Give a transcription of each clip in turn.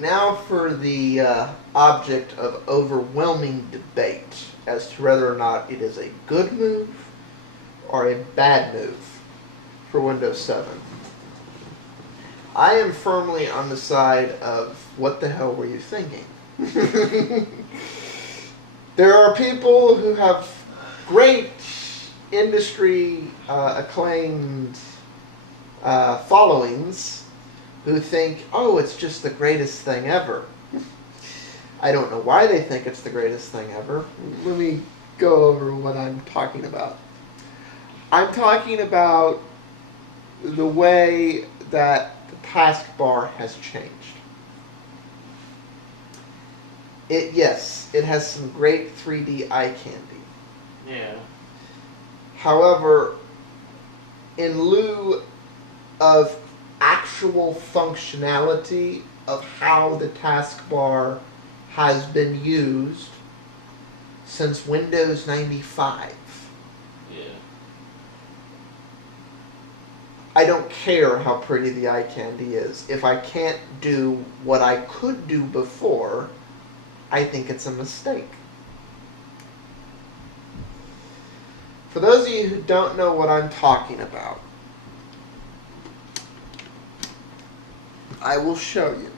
now for the object of overwhelming debate as to whether or not it is a good move or a bad move for Windows 7. I am firmly on the side of what the hell were you thinking? There are people who have great industry acclaimed followings who think, oh, it's just the greatest thing ever. I don't know why they think it's the greatest thing ever. Let me go over what I'm talking about. I'm talking about the way that the taskbar has changed. Yes, it has some great 3D eye candy. Yeah. However, in lieu of actual functionality of how the taskbar has been used since Windows 95, Yeah. I don't care how pretty the eye candy is. If I can't do what I could do before, I think it's a mistake. For those of you who don't know what I'm talking about, I will show you.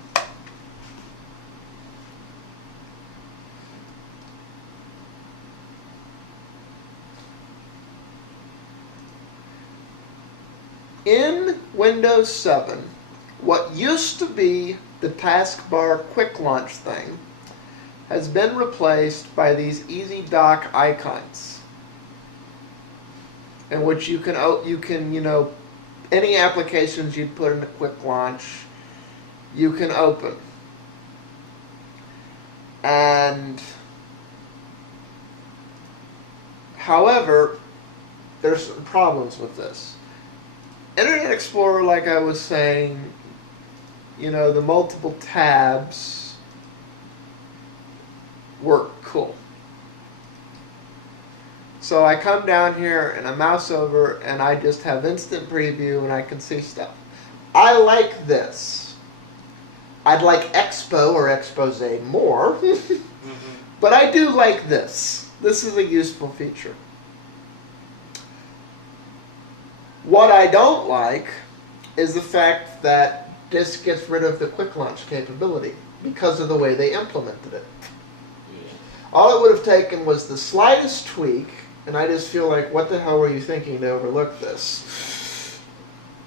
In Windows 7, what used to be the taskbar quick launch thing has been replaced by these easy dock icons, in which you can any applications you'd put in a quick launch, you can open. And however, there's some problems with this. Internet Explorer, like I was saying, the multiple tabs work cool. So I come down here and I mouse over and I just have instant preview and I can see stuff. I like this. I'd like Expo or Expose more, but I do like this. This is a useful feature. What I don't like is the fact that this gets rid of the quick launch capability because of the way they implemented it. Yeah. All it would have taken was the slightest tweak, and I just feel like, what the hell were you thinking to overlook this?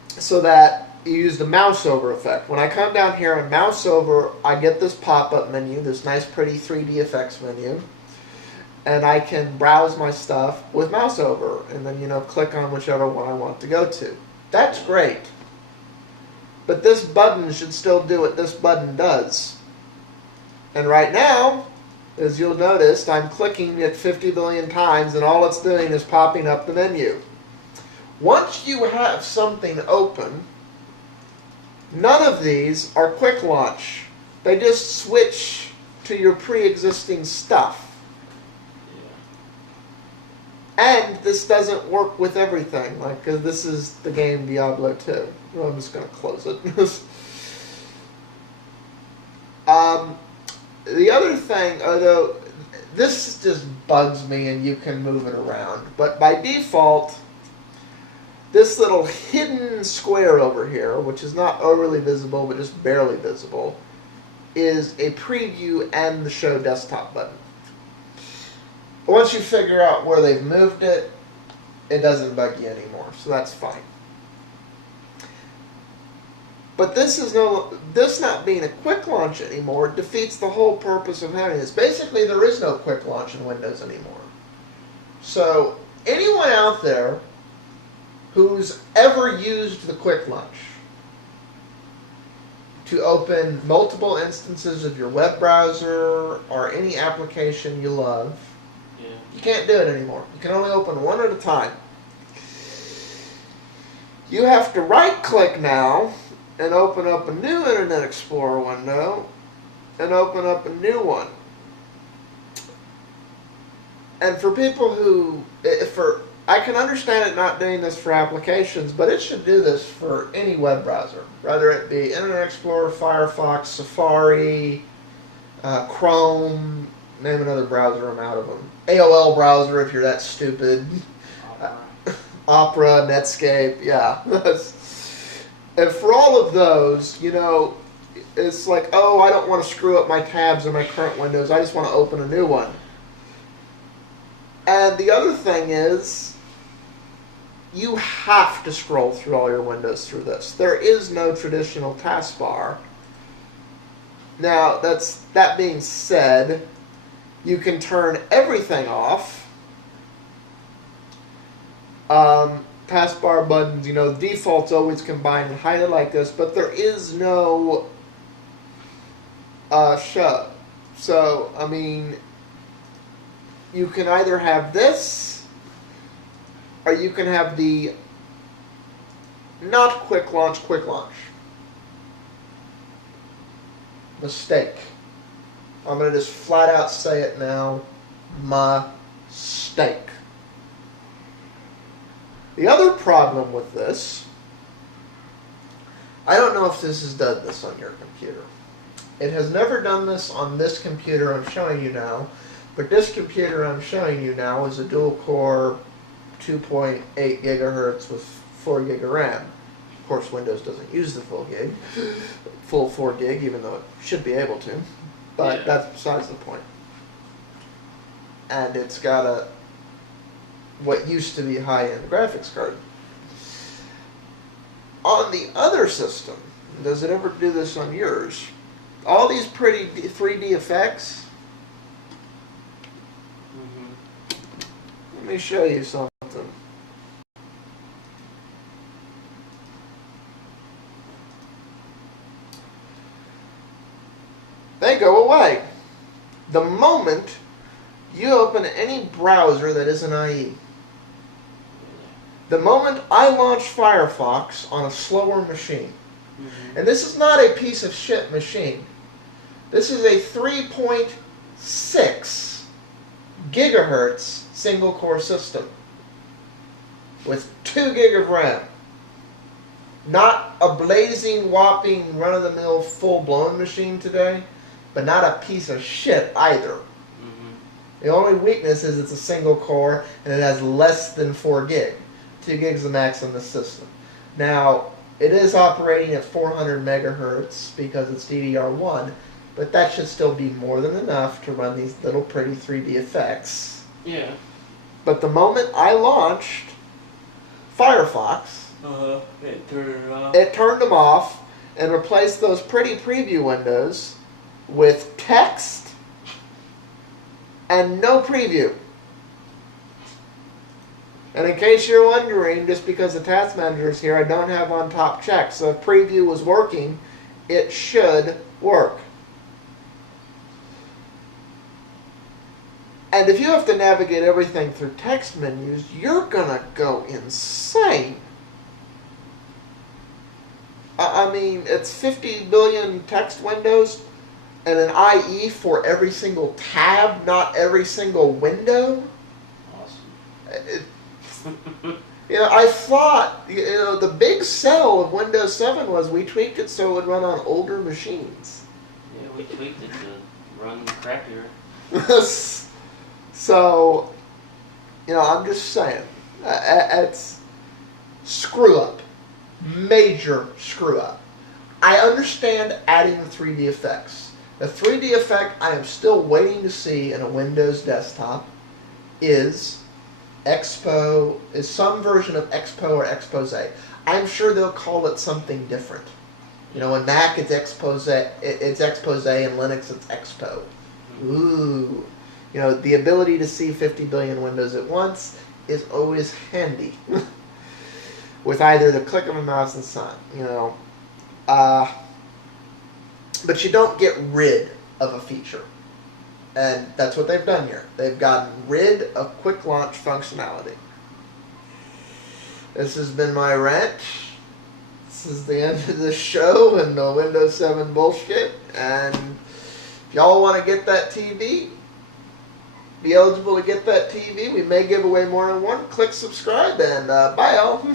So that you use the mouse over effect. When I come down here and mouse over, I get this pop-up menu, this nice pretty 3D effects menu, and I can browse my stuff with mouse over, and then, click on whichever one I want to go to. That's great. But this button should still do what this button does. And right now, as you'll notice, I'm clicking it 50 billion times, and all it's doing is popping up the menu. Once you have something open, none of these are quick launch. They just switch to your pre-existing stuff. And this doesn't work with everything, because this is the game Diablo 2. Well, I'm just going to close it. The other thing, although this just bugs me and you can move it around, but by default, this little hidden square over here, which is not overly visible but just barely visible, is a preview and the show desktop button. Once you figure out where they've moved it, it doesn't bug you anymore, so that's fine. But this not being a quick launch anymore defeats the whole purpose of having this. Basically, there is no quick launch in Windows anymore. So anyone out there who's ever used the quick launch to open multiple instances of your web browser or any application you love, you can't do it anymore. You can only open one at a time. You have to right-click now and open up a new Internet Explorer window and open up a new one. And for people who, I can understand it not doing this for applications, but it should do this for any web browser, whether it be Internet Explorer, Firefox, Safari, Chrome, name another browser, I'm out of them. AOL browser if you're that stupid. Opera, Netscape, yeah. And for all of those, you know, it's like, oh, I don't want to screw up my tabs in my current Windows. I just want to open a new one. And the other thing is, you have to scroll through all your windows through this. There is no traditional taskbar. Now, that being said, you can turn everything off. Taskbar buttons, you know, default's always combined and hide it like this, but there is no show. So, I mean, you can either have this, or you can have the not quick launch. Mistake. I'm going to just flat out say it now. Mistake. The other problem with this, I don't know if this has done this on your computer. It has never done this on this computer I'm showing you now, but this computer I'm showing you now is a dual-core 2.8 gigahertz with 4 gig of RAM. Of course, Windows doesn't use the full 4 gig, even though it should be able to. But that's besides the point. And it's got what used to be high-end graphics card. On the other system, does it ever do this on yours? All these pretty 3D effects. Let me show you something. They go away the moment you open any browser that is an IE. The moment I launch Firefox on a slower machine, and this is not a piece of shit machine, this is a 3.6 gigahertz single core system with 2 gig of RAM. Not a blazing, whopping, run-of-the-mill, full-blown machine today, but not a piece of shit either. The only weakness is it's a single core and it has less than 4 gig. 2 gigs the max in the system. Now, it is operating at 400 megahertz because it's DDR1, but that should still be more than enough to run these little pretty 3D effects. Yeah. But the moment I launched Firefox, it turned them off and replaced those pretty preview windows with text and no preview. And in case you're wondering, just because the task manager is here, I don't have on top checked. So if preview was working, it should work. And if you have to navigate everything through text menus, you're gonna go insane. I mean, it's 50 billion text windows and an IE for every single tab, not every single window. Awesome. I thought, the big sell of Windows 7 was we tweaked it so it would run on older machines. Yeah, we tweaked it to run crappier. So, I'm just saying, it's screw up. Major screw up. I understand adding the 3D effects. The 3D effect I am still waiting to see in a Windows desktop is some version of Expo or Expose. I'm sure they'll call it something different. In Mac it's Expose, and Linux it's Expo. Ooh. The ability to see 50 billion windows at once is always handy. With either the click of a mouse and sign, but you don't get rid of a feature. And that's what they've done here. They've gotten rid of quick launch functionality. This has been my rant. This is the end of the show and the Windows 7 bullshit. And if y'all want to get that TV, be eligible to get that TV. We may give away more than one. Click subscribe and bye all.